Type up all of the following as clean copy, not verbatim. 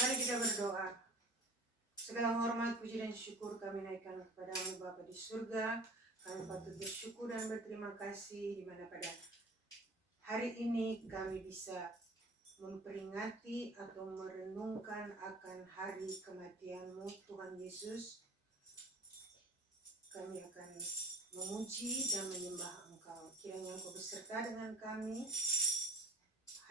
Mari kita berdoa. Segala hormat, puji dan syukur kami naikkan kepadamu Bapa di surga. Kami patut bersyukur dan berterima kasih di mana pada hari ini kami bisa memperingati atau merenungkan akan hari kematian-Mu Tuhan Yesus. Kami akan memuji dan menyembah Engkau. Kiranya Engkau beserta dengan kami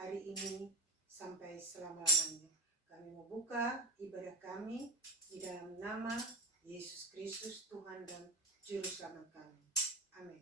hari ini sampai selama-lamanya. Kami membuka ibadah kami di dalam nama Yesus Kristus, Tuhan dan Juru Selamat kami. Amin.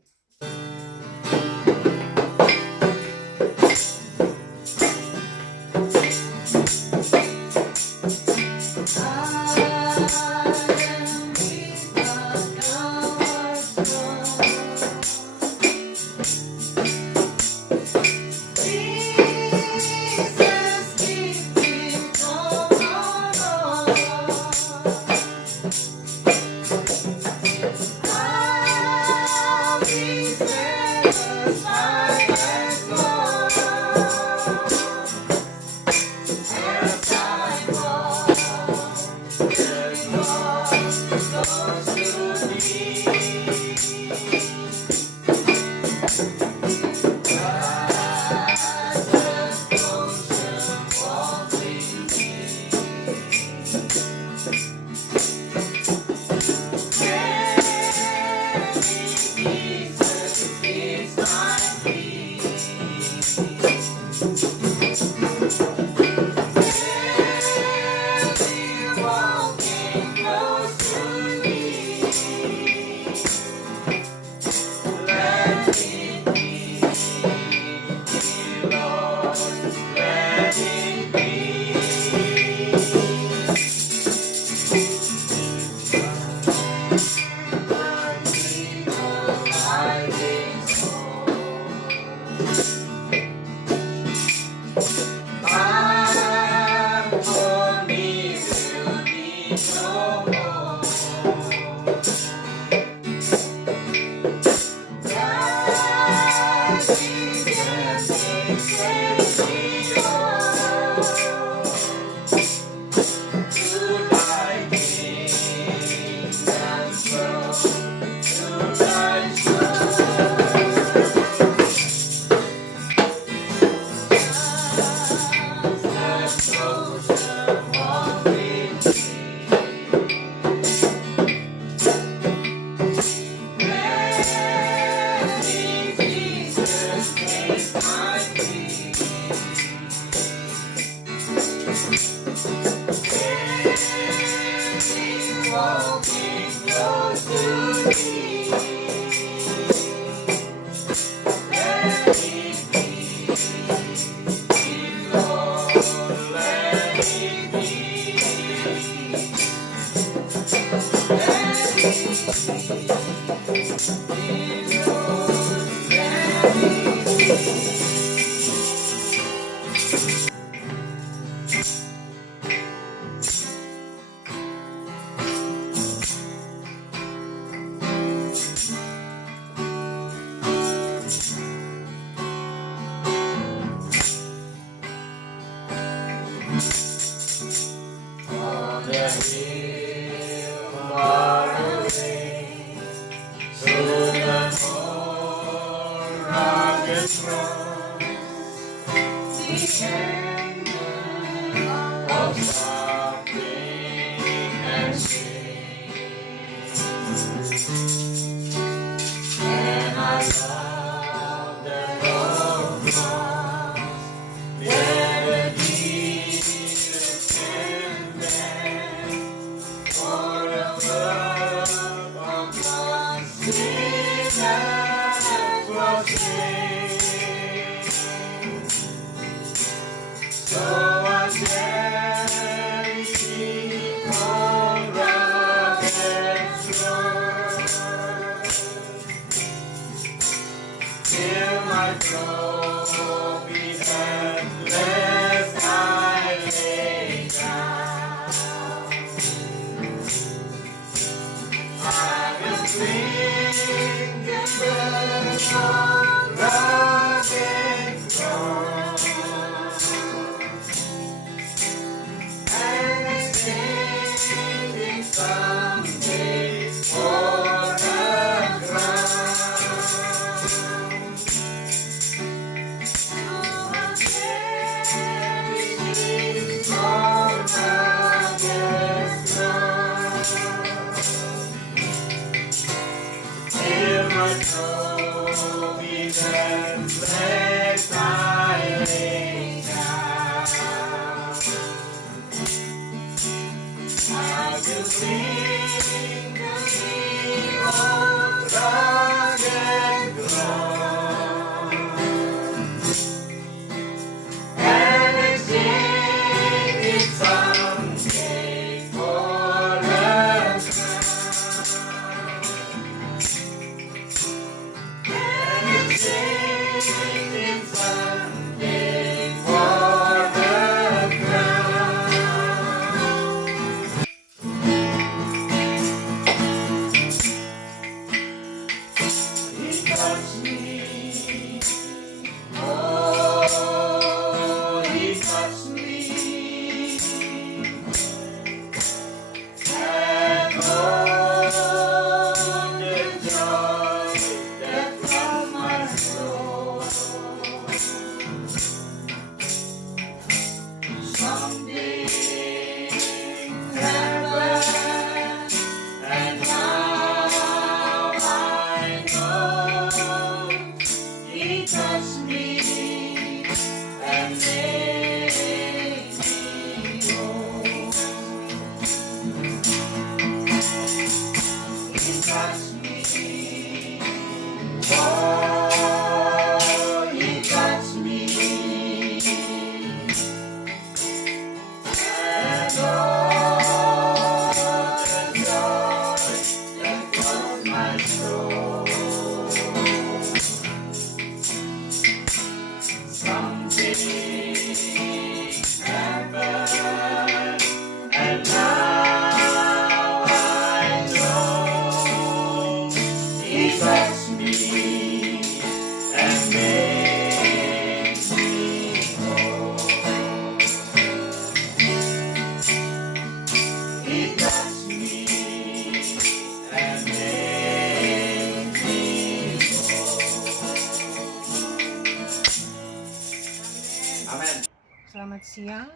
Selamat siang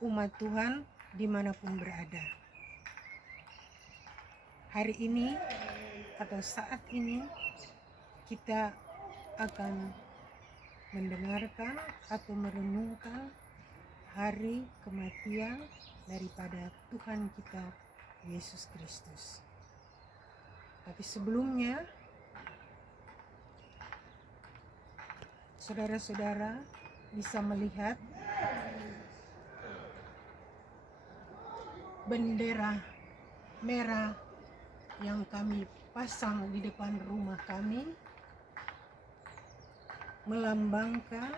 umat Tuhan dimanapun berada. Hari ini atau saat ini kita akan mendengarkan atau merenungkan hari kematian daripada Tuhan kita Yesus Kristus. Tapi sebelumnya, saudara-saudara bisa melihat bendera merah yang kami pasang di depan rumah kami melambangkan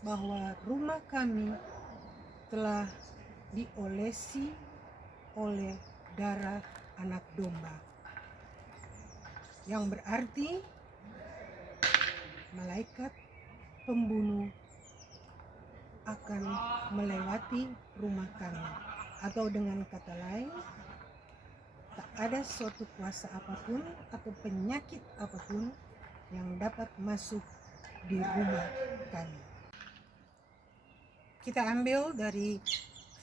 bahwa rumah kami telah diolesi oleh darah anak domba, yang berarti malaikat pembunuh akan melewati rumah kami, atau dengan kata lain, tak ada suatu kuasa apapun atau penyakit apapun yang dapat masuk di rumah kami. Kita ambil dari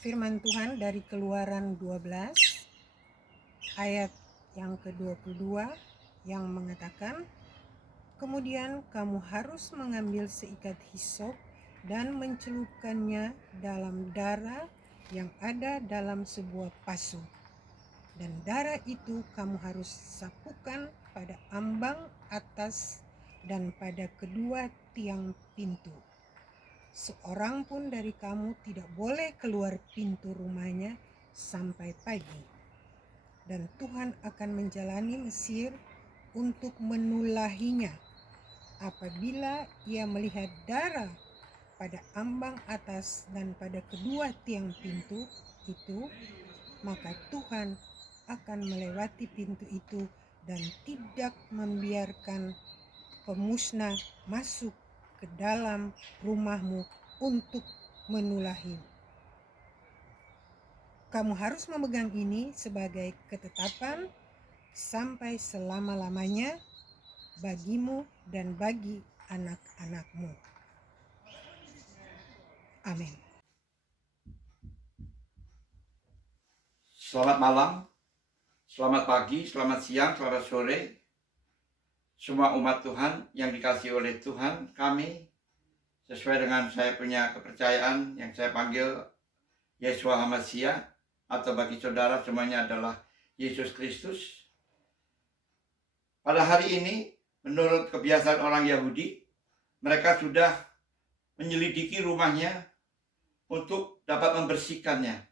firman Tuhan dari Keluaran 12 ayat yang ke-22 yang mengatakan, kemudian kamu harus mengambil seikat hisop dan mencelupkannya dalam darah yang ada dalam sebuah pasu. Dan darah itu kamu harus sapukan pada ambang atas dan pada kedua tiang pintu. Seorang pun dari kamu tidak boleh keluar pintu rumahnya sampai pagi. Dan Tuhan akan menjalani Mesir untuk menulahinya. Apabila ia melihat darah pada ambang atas dan pada kedua tiang pintu itu, maka Tuhan akan melewati pintu itu dan tidak membiarkan pemusnah masuk ke dalam rumahmu untuk menulahi. Kamu harus memegang ini sebagai ketetapan sampai selama-lamanya bagimu dan bagi anak-anakmu. Amin. Selamat malam, selamat pagi, selamat siang, selamat sore. Semua umat Tuhan yang dikasihi oleh Tuhan, kami sesuai dengan saya punya kepercayaan yang saya panggil Yeshua HaMashiach, atau bagi saudara semuanya adalah Yesus Kristus. Pada hari ini, menurut kebiasaan orang Yahudi, mereka sudah menyelidiki rumahnya untuk dapat membersihkannya.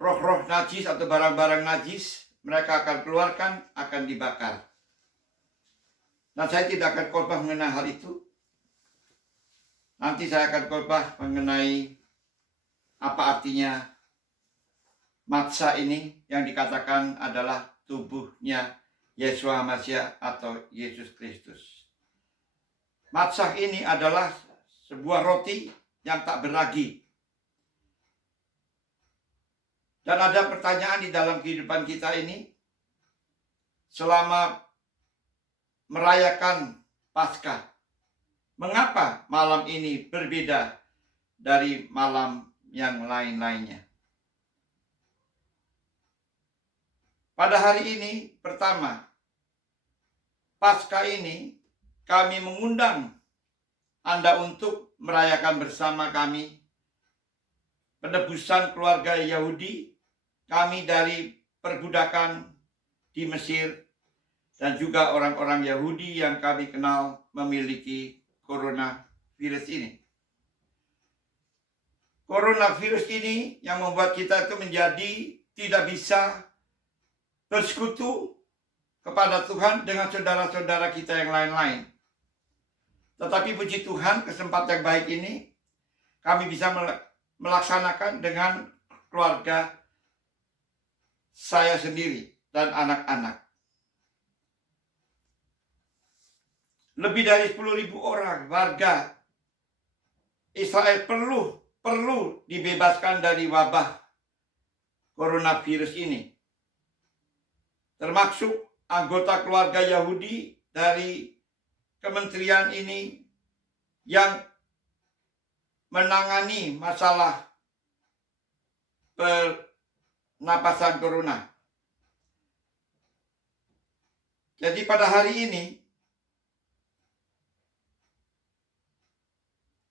Roh-roh najis atau barang-barang najis mereka akan keluarkan, akan dibakar. Dan saya tidak akan khotbah mengenai hal itu. Nanti saya akan khotbah mengenai apa artinya matzah ini yang dikatakan adalah tubuhnya Yeshua HaMashiach atau Yesus Kristus. Matzah ini adalah sebuah roti yang tak beragi. Dan ada pertanyaan di dalam kehidupan kita ini, selama merayakan Paskah, mengapa malam ini berbeda dari malam yang lain-lainnya? Pada hari ini, pertama, Paskah ini kami mengundang Anda untuk merayakan bersama kami penebusan keluarga Yahudi, kami dari perbudakan di Mesir, dan juga orang-orang Yahudi yang kami kenal memiliki coronavirus ini. Coronavirus ini yang membuat kita itu menjadi tidak bisa bersekutu kepada Tuhan dengan saudara-saudara kita yang lain-lain. Tetapi puji Tuhan, kesempatan yang baik ini kami bisa melaksanakan dengan keluarga saya sendiri dan anak-anak. Lebih dari 10.000 orang warga Israel perlu dibebaskan dari wabah coronavirus ini. Termasuk anggota keluarga Yahudi dari kementerian ini yang menangani masalah pernapasan corona. Jadi pada hari ini,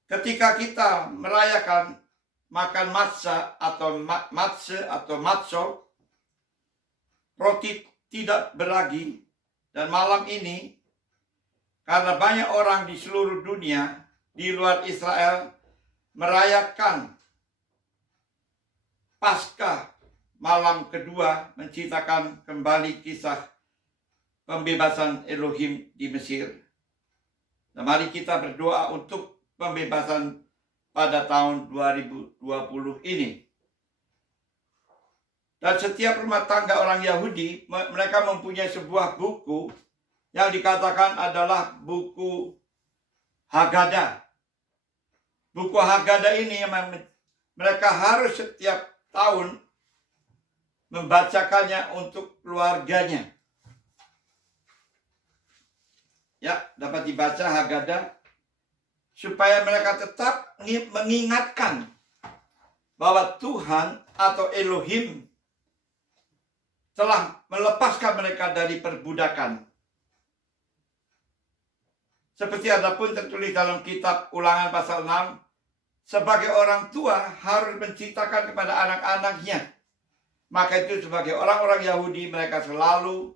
ketika kita merayakan makan matzah atau matzo, roti tidak beragi, dan malam ini karena banyak orang di seluruh dunia di luar Israel merayakan Paskah malam kedua, menceritakan kembali kisah pembebasan Elohim di Mesir. Nah, mari kita berdoa untuk pembebasan pada tahun 2020 ini. Dan setiap rumah tangga orang Yahudi, mereka mempunyai sebuah buku yang dikatakan adalah buku Haggadah. Buku Haggadah ini mereka harus setiap tahun membacakannya untuk keluarganya. Ya, dapat dibaca Haggadah supaya mereka tetap mengingatkan bahwa Tuhan atau Elohim telah melepaskan mereka dari perbudakan. Seperti ada pun tertulis dalam kitab Ulangan pasal 6, sebagai orang tua harus menceritakan kepada anak-anaknya. Maka itu sebagai orang-orang Yahudi mereka selalu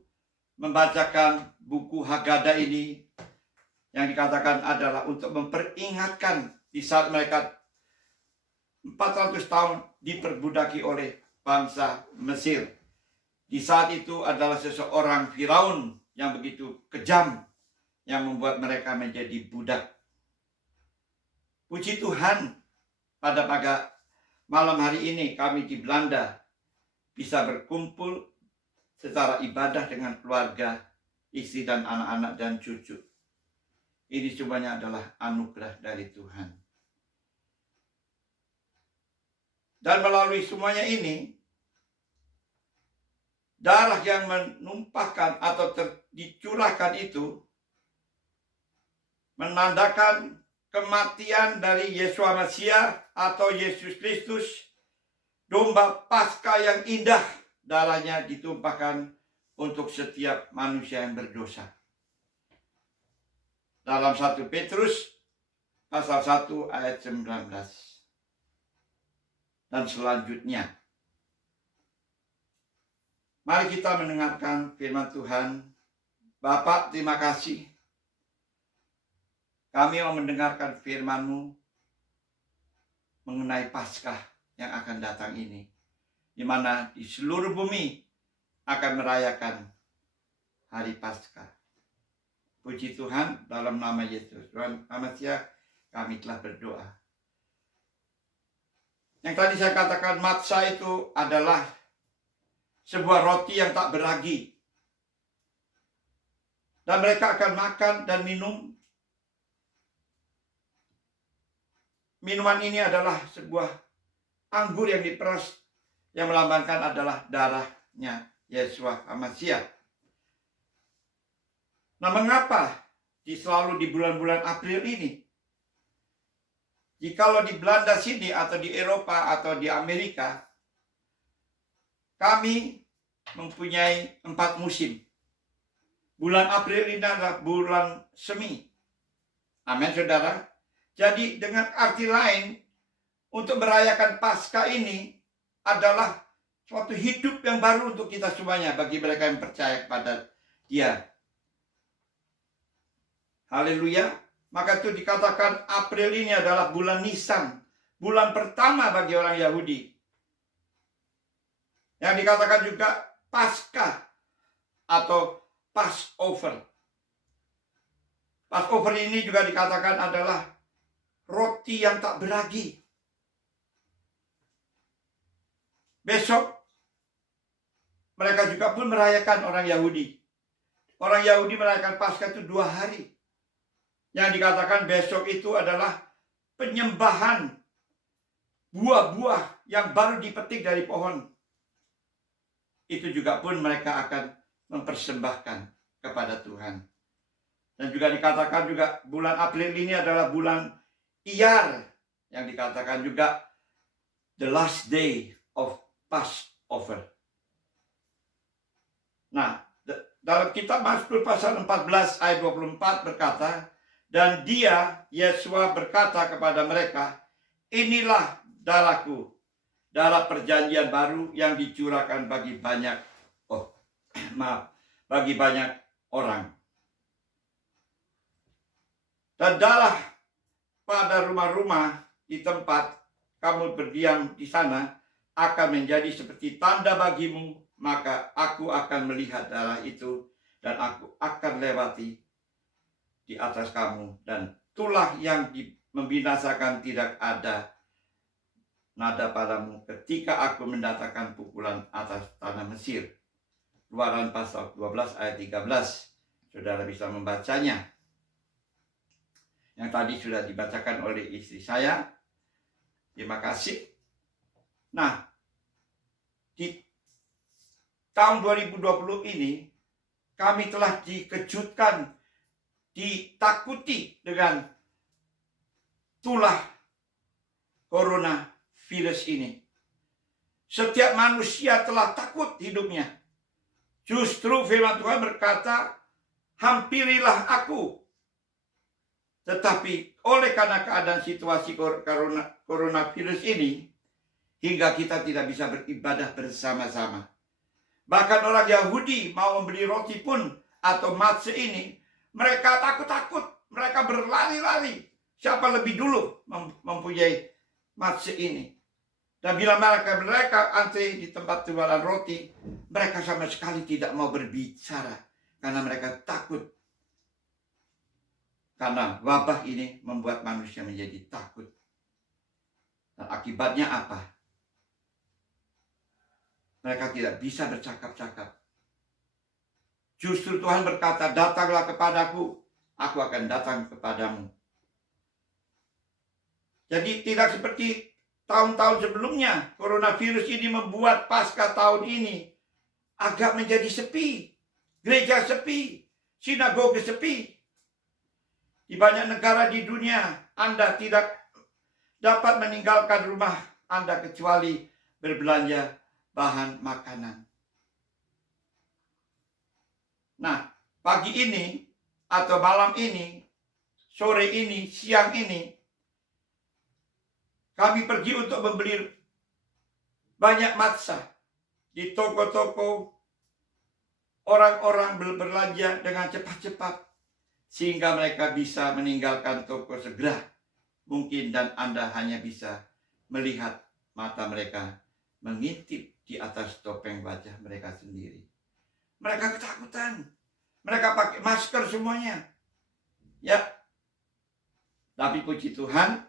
membacakan buku Haggadah ini yang dikatakan adalah untuk memperingatkan di saat mereka 400 tahun diperbudaki oleh bangsa Mesir. Di saat itu adalah seseorang Firaun yang begitu kejam yang membuat mereka menjadi budak. Puji Tuhan, pada malam hari ini kami di Belanda bisa berkumpul secara ibadah dengan keluarga, istri dan anak-anak dan cucu. Ini semuanya adalah anugerah dari Tuhan. Dan melalui semuanya ini, darah yang menumpahkan atau dicurahkan itu menandakan kematian dari Yesua Mesias atau Yesus Kristus, domba Paskah yang indah, darahnya ditumpahkan untuk setiap manusia yang berdosa. Dalam 1 Petrus pasal 1 ayat 19 dan selanjutnya. Mari kita mendengarkan firman Tuhan. Bapak, terima kasih. Kami mau mendengarkan firman-Mu mengenai Paskah yang akan datang ini, di mana di seluruh bumi akan merayakan hari Paskah. Puji Tuhan, dalam nama Yesus. Tuhan Mesias, kami telah berdoa. Yang tadi saya katakan matzah itu adalah sebuah roti yang tak beragi. Dan mereka akan makan dan minum. Minuman ini adalah sebuah anggur yang diperas, yang melambangkan adalah darahnya Yesua Mesias. Nah, mengapa selalu di bulan-bulan April ini? Jikalau di Belanda sini atau di Eropa atau di Amerika, kami mempunyai 4 musim. Bulan April ini adalah bulan semi. Amin, saudara. Jadi dengan arti lain, untuk merayakan Paskah ini adalah suatu hidup yang baru untuk kita semuanya, bagi mereka yang percaya kepada Dia. Haleluya. Maka itu dikatakan April ini adalah bulan Nisan, bulan pertama bagi orang Yahudi. Yang dikatakan juga Paskah atau Passover. Passover ini juga dikatakan adalah roti yang tak beragi. Besok mereka juga pun merayakan orang Yahudi. Orang Yahudi merayakan Paskah itu 2 hari. Yang dikatakan besok itu adalah penyembahan buah-buah yang baru dipetik dari pohon. Itu juga pun mereka akan mempersembahkan kepada Tuhan. Dan juga dikatakan juga bulan April ini adalah bulan Iyar, yang dikatakan juga the last day of Passover. Nah, dalam kitab Mazmur pasal 14 ayat 24 berkata, dan dia, Yesua, berkata kepada mereka, inilah darahku, darah perjanjian baru yang dicurahkan bagi banyak bagi banyak orang. Dan darah pada rumah-rumah di tempat kamu berdiam di sana akan menjadi seperti tanda bagimu, maka aku akan melihat darah itu dan aku akan lewati di atas kamu, dan tulah yang membinasakan tidak ada nada padamu ketika aku mendatangkan pukulan atas tanah Mesir. Keluaran pasal 12 ayat 13. Saudara bisa membacanya. Yang tadi sudah dibacakan oleh istri saya. Terima kasih. Nah, di tahun 2020 ini kami telah dikejutkan, ditakuti dengan tulah coronavirus ini. Setiap manusia telah takut hidupnya. Justru firman Tuhan berkata, hampirilah aku. Tetapi oleh karena keadaan situasi coronavirus ini, hingga kita tidak bisa beribadah bersama-sama. Bahkan orang Yahudi mau membeli roti pun atau matzah ini, mereka takut-takut, mereka berlari-lari. Siapa lebih dulu mempunyai matzah ini. Dan bila mereka antri di tempat jualan roti, mereka sama sekali tidak mau berbicara. Karena mereka takut. Karena wabah ini membuat manusia menjadi takut. Dan akibatnya apa? Mereka tidak bisa bercakap-cakap. Justru Tuhan berkata, datanglah kepadaku, aku akan datang kepadamu. Jadi tidak seperti tahun-tahun sebelumnya, coronavirus ini membuat Paskah tahun ini agak menjadi sepi. Gereja sepi, sinagoge sepi. Di banyak negara di dunia, Anda tidak dapat meninggalkan rumah Anda kecuali berbelanja bahan makanan. Nah, pagi ini atau malam ini, sore ini, siang ini, kami pergi untuk membeli banyak matza di toko-toko. Orang-orang berbelanja dengan cepat-cepat sehingga mereka bisa meninggalkan toko segera mungkin, dan Anda hanya bisa melihat mata mereka mengintip di atas topeng wajah mereka sendiri. Mereka ketakutan. Mereka pakai masker semuanya. Ya. Tapi puji Tuhan,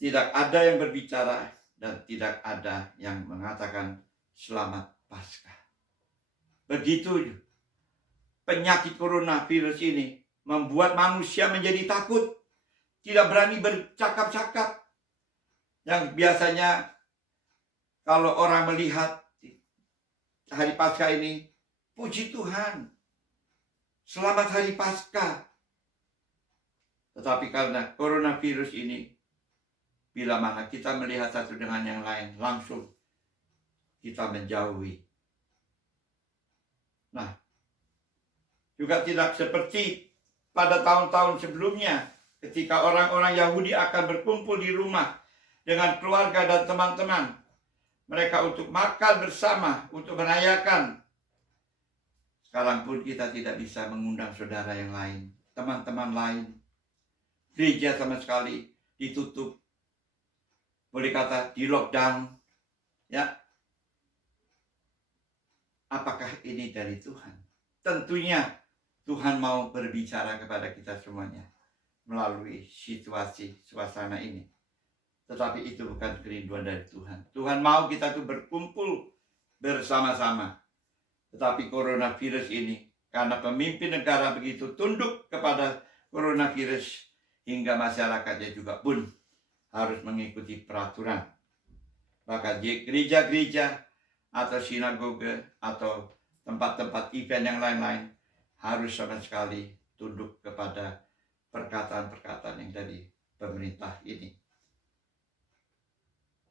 tidak ada yang berbicara dan tidak ada yang mengatakan selamat Paskah. Begitu penyakit coronavirus ini membuat manusia menjadi takut, tidak berani bercakap-cakap. Yang biasanya kalau orang melihat hari Paskah ini, puji Tuhan, selamat hari Paskah. Tetapi karena coronavirus ini, bila mana kita melihat satu dengan yang lain, langsung kita menjauhi. Nah, juga tidak seperti pada tahun-tahun sebelumnya ketika orang-orang Yahudi akan berkumpul di rumah dengan keluarga dan teman-teman. Mereka untuk makan bersama, untuk merayakan. Sekarang pun kita tidak bisa mengundang saudara yang lain, teman-teman lain. Gereja sama sekali ditutup. Boleh kata di lockdown. Ya. Apakah ini dari Tuhan? Tentunya Tuhan mau berbicara kepada kita semuanya melalui situasi, suasana ini. Tetapi itu bukan kerinduan dari Tuhan. Tuhan mau kita tuh berkumpul bersama-sama. Tetapi coronavirus ini, karena pemimpin negara begitu tunduk kepada coronavirus, hingga masyarakatnya juga pun harus mengikuti peraturan. Maka gereja-gereja atau sinagoge atau tempat-tempat event yang lain-lain harus sama sekali tunduk kepada perkataan-perkataan yang dari pemerintah ini.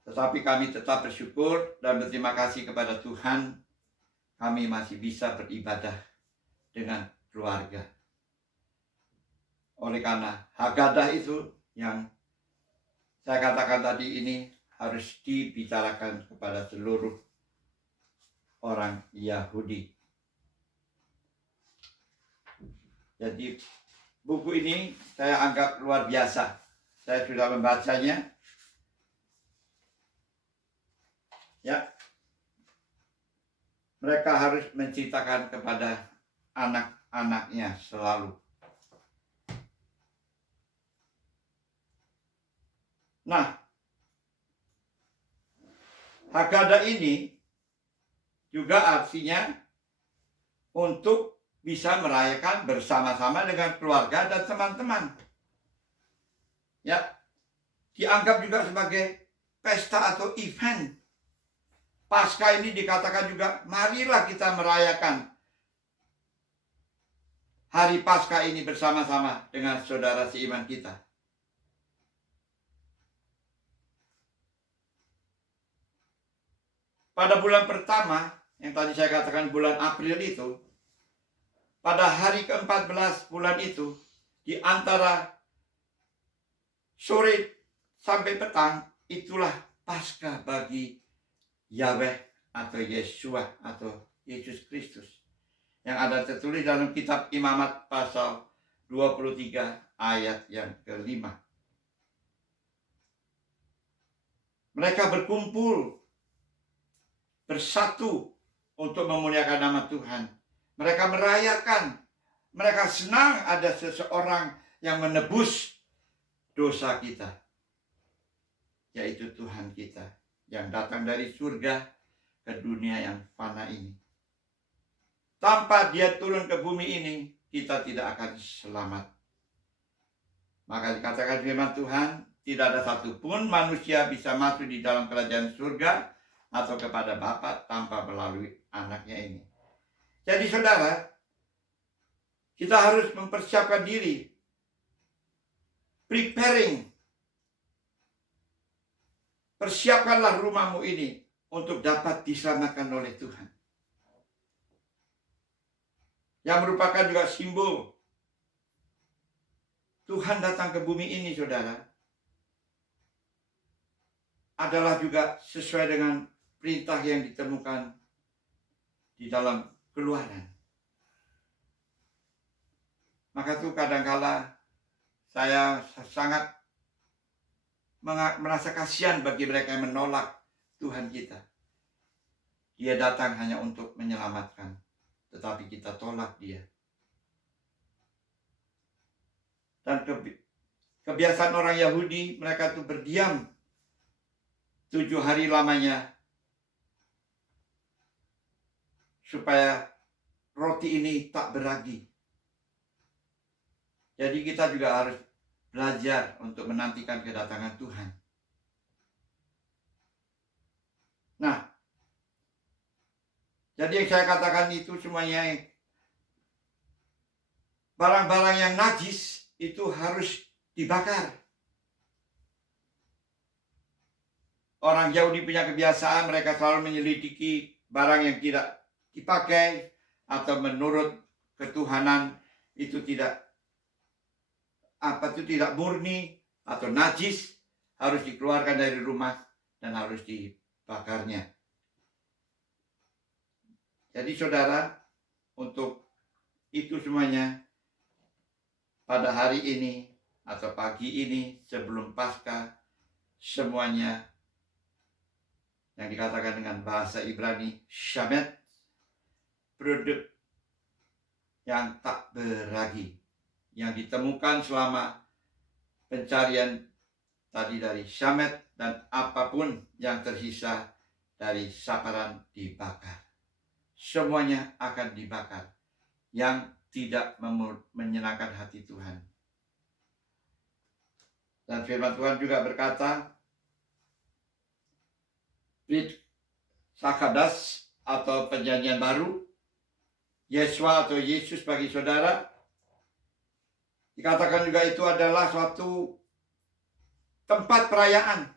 Tetapi kami tetap bersyukur dan berterima kasih kepada Tuhan, kami masih bisa beribadah dengan keluarga. Oleh karena Haggadah itu yang saya katakan tadi ini harus dibicarakan kepada seluruh orang Yahudi. Jadi buku ini saya anggap luar biasa. Saya sudah membacanya. Ya. Mereka harus menceritakan kepada anak-anaknya selalu. Nah, Haggadah ini juga artinya untuk bisa merayakan bersama-sama dengan keluarga dan teman-teman. Ya, dianggap juga sebagai pesta atau event. Paskah ini dikatakan juga, marilah kita merayakan hari Paskah ini bersama-sama dengan saudara seiman kita. Pada bulan pertama, yang tadi saya katakan bulan April itu, pada hari ke-14 bulan itu, di antara sore sampai petang, itulah Paskah bagi Yahweh atau Yesua atau Yesus Kristus. Yang ada tertulis dalam kitab Imamat pasal 23 ayat yang ke-5. Mereka berkumpul bersatu untuk memuliakan nama Tuhan. Mereka merayakan, mereka senang ada seseorang yang menebus dosa kita, yaitu Tuhan kita yang datang dari surga ke dunia yang fana ini. Tanpa dia turun ke bumi ini, kita tidak akan selamat. Maka dikatakan firman Tuhan, tidak ada satupun manusia bisa masuk di dalam kerajaan surga atau kepada Bapa tanpa melalui anaknya ini. Jadi saudara, Kita harus mempersiapkan diri. Preparing. Persiapkanlah rumahmu ini untuk dapat diselamatkan oleh Tuhan. Yang merupakan juga simbol Tuhan datang ke bumi ini, saudara, adalah juga sesuai dengan perintah yang ditemukan di dalam Keluaran. Maka itu kadangkala saya sangat merasa kasihan bagi mereka yang menolak Tuhan kita. Dia datang hanya untuk menyelamatkan, tetapi kita tolak dia. Dan kebiasaan orang Yahudi, mereka itu berdiam 7 hari lamanya supaya roti ini tak beragi. Jadi kita juga harus belajar untuk menantikan kedatangan Tuhan. Nah, jadi yang saya katakan itu semuanya barang-barang yang najis itu harus dibakar. Orang Yahudi punya kebiasaan, mereka selalu menyelidiki barang yang tidak dipakai atau menurut ketuhanan itu tidak murni atau najis, harus dikeluarkan dari rumah dan harus dibakarnya. Jadi saudara, untuk itu semuanya pada hari ini atau pagi ini sebelum Paskah, semuanya yang dikatakan dengan bahasa Ibrani shamet, produk yang tak beragi, yang ditemukan selama pencarian tadi dari shamet, dan apapun yang tersisa dari saparan dibakar. Semuanya akan dibakar yang tidak menyenangkan hati Tuhan. Dan firman Tuhan juga berkata, Brit Sakadas atau perjanjian baru, Yeswa atau Yesus bagi saudara, dikatakan juga itu adalah suatu tempat perayaan.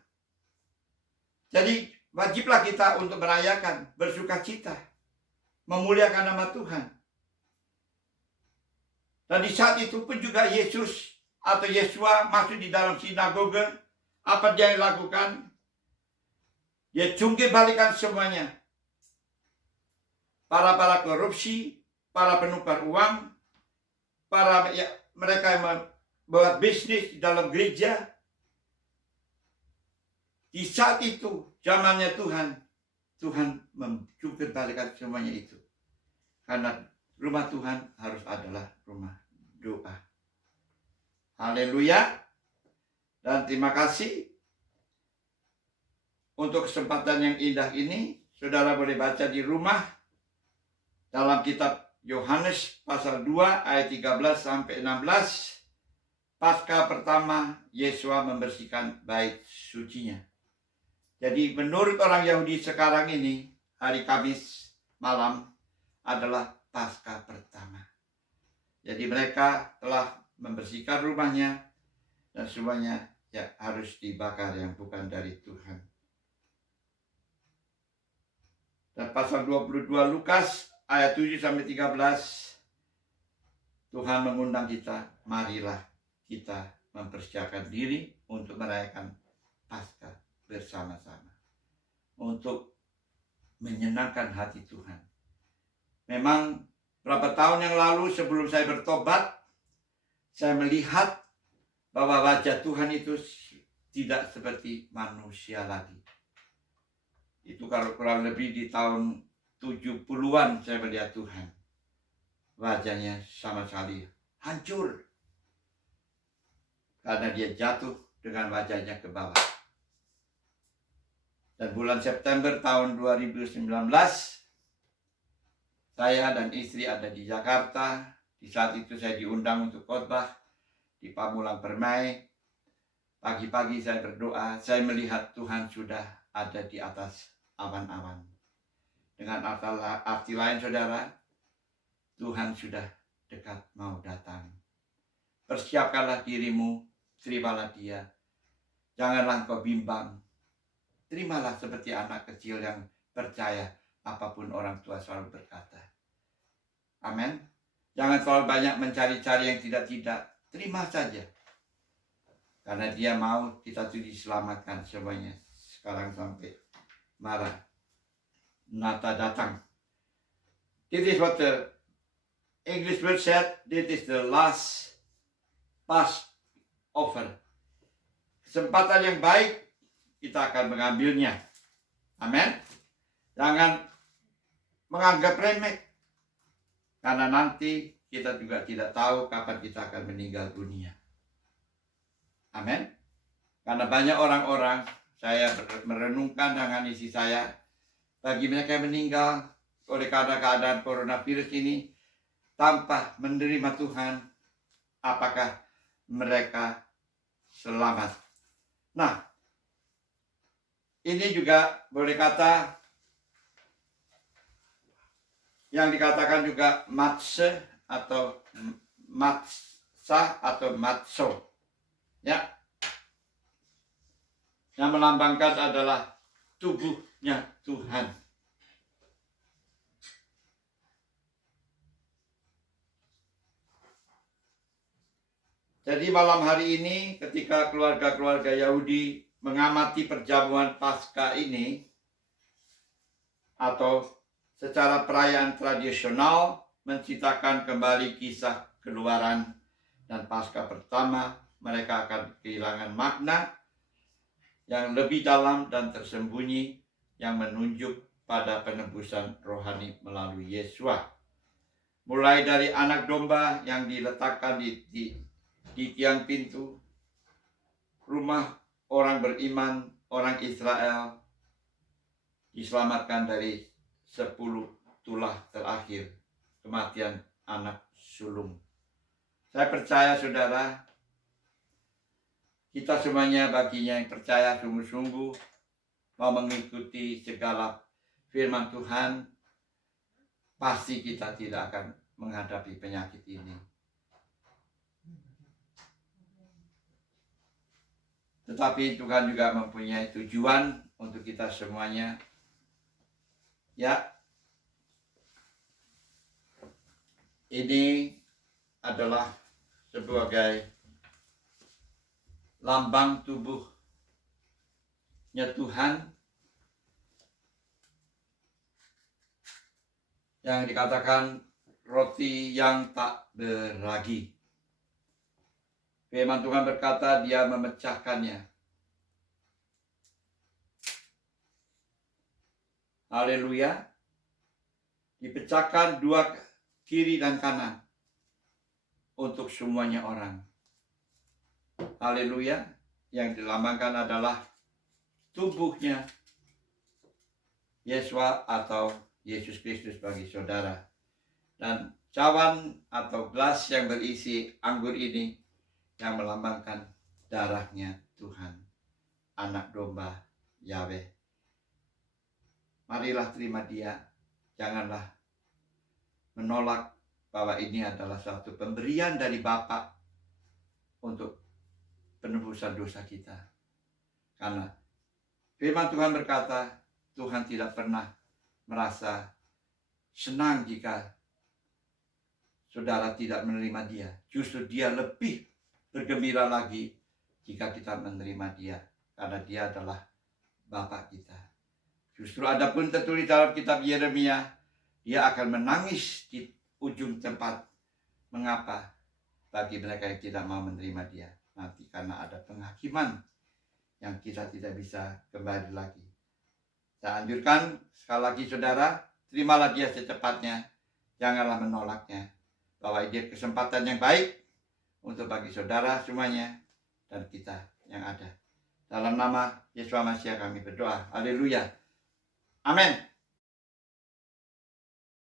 Jadi wajiblah kita untuk merayakan, bersuka cita, memuliakan nama Tuhan. Dan di saat itu pun juga Yesus atau Yesua masuk di dalam sinagoge. Apa dia lakukan? Dia jungkir balikan semuanya. Para korupsi, para penukar uang, mereka yang membuat bisnis di dalam gereja. Di saat itu, zamannya Tuhan menjungkir balikan semuanya itu. Karena rumah Tuhan harus adalah rumah doa. Haleluya. Dan terima kasih untuk kesempatan yang indah ini. Saudara boleh baca di rumah dalam kitab Yohanes pasal 2 ayat 13 sampai 16. Paskah pertama, Yesua membersihkan bait sucinya. Jadi menurut orang Yahudi sekarang ini, hari Kamis malam adalah Paskah pertama. Jadi mereka telah membersihkan rumahnya dan semuanya ya harus dibakar yang bukan dari Tuhan. Dan pasal 22 Lukas ayat 7 sampai 13, Tuhan mengundang kita, marilah kita mempersiapkan diri untuk merayakan Paskah bersama-sama, untuk menyenangkan hati Tuhan. Memang berapa tahun yang lalu sebelum saya bertobat, saya melihat bahwa wajah Tuhan itu tidak seperti manusia lagi. Itu kalau kurang lebih di tahun 70-an saya melihat Tuhan. Wajahnya sama sekali hancur. Karena dia jatuh dengan wajahnya ke bawah. Dan bulan September tahun 2019, saya dan istri ada di Jakarta. Di saat itu saya diundang untuk khotbah di Pamulang Permai. Pagi-pagi saya berdoa, saya melihat Tuhan sudah ada di atas awan-awan. Dengan arti lain saudara, Tuhan sudah dekat mau datang. Persiapkanlah dirimu, terimalah dia. Janganlah engkau bimbang. Terimalah seperti anak kecil yang percaya apapun orang tua selalu berkata. Amin. Jangan terlalu banyak mencari-cari yang tidak-tidak. Terima saja. Karena dia mau kita tuh diselamatkan semuanya. Sekarang sampai marah. Nata datang. This is what the English word said. This is the last Passover. Kesempatan yang baik, kita akan mengambilnya. Amin. Jangan menganggap remeh. Karena nanti kita juga tidak tahu kapan kita akan meninggal dunia. Amin. Karena banyak orang-orang, saya merenungkan dengan isi saya, bagi mereka yang meninggal oleh karena keadaan coronavirus ini, tanpa menerima Tuhan, apakah mereka selamat? Nah, ini juga boleh kata yang dikatakan juga matse atau matsa atau matso. Ya. Yang melambangkan adalah tubuhnya Tuhan. Jadi malam hari ini ketika keluarga-keluarga Yahudi mengamati perjamuan Paskah ini atau secara perayaan tradisional menceritakan kembali kisah keluaran dan Paskah pertama, mereka akan kehilangan makna yang lebih dalam dan tersembunyi yang menunjuk pada penebusan rohani melalui Yesua. Mulai dari anak domba yang diletakkan di tiang pintu rumah orang beriman, orang Israel, diselamatkan dari 10 tulah terakhir kematian anak sulung. Saya percaya saudara, kita semuanya baginya yang percaya sungguh-sungguh mau mengikuti segala firman Tuhan, pasti kita tidak akan menghadapi penyakit ini. Tetapi Tuhan juga mempunyai tujuan untuk kita semuanya. Ya, ini adalah sebagai lambang tubuhnya Tuhan yang dikatakan roti yang tak beragi. Firman Tuhan berkata dia memecahkannya. Haleluya. Dipecahkan dua kiri dan kanan untuk semuanya orang. Haleluya. Yang dilambangkan adalah tubuhnya Yesua atau Yesus Kristus bagi saudara. Dan cawan atau gelas yang berisi anggur ini yang melambangkan darahnya Tuhan, anak domba Yahweh. Marilah terima dia, janganlah menolak bahwa ini adalah suatu pemberian dari Bapa untuk penebusan dosa kita. Karena firman Tuhan berkata, Tuhan tidak pernah merasa senang jika saudara tidak menerima dia. Justru dia lebih bergembira lagi jika kita menerima dia, karena dia adalah Bapa kita. Justru ada pun tertulis dalam kitab Yeremia, dia akan menangis di ujung tempat. Mengapa? Bagi mereka yang tidak mau menerima dia. Nanti karena ada penghakiman yang kita tidak bisa kembali lagi. Saya anjurkan sekali lagi saudara, terimalah dia secepatnya. Janganlah menolaknya. Bahwa dia kesempatan yang baik untuk bagi saudara semuanya dan kita yang ada. Dalam nama Yesus Masiah kami berdoa. Haleluya. Amin.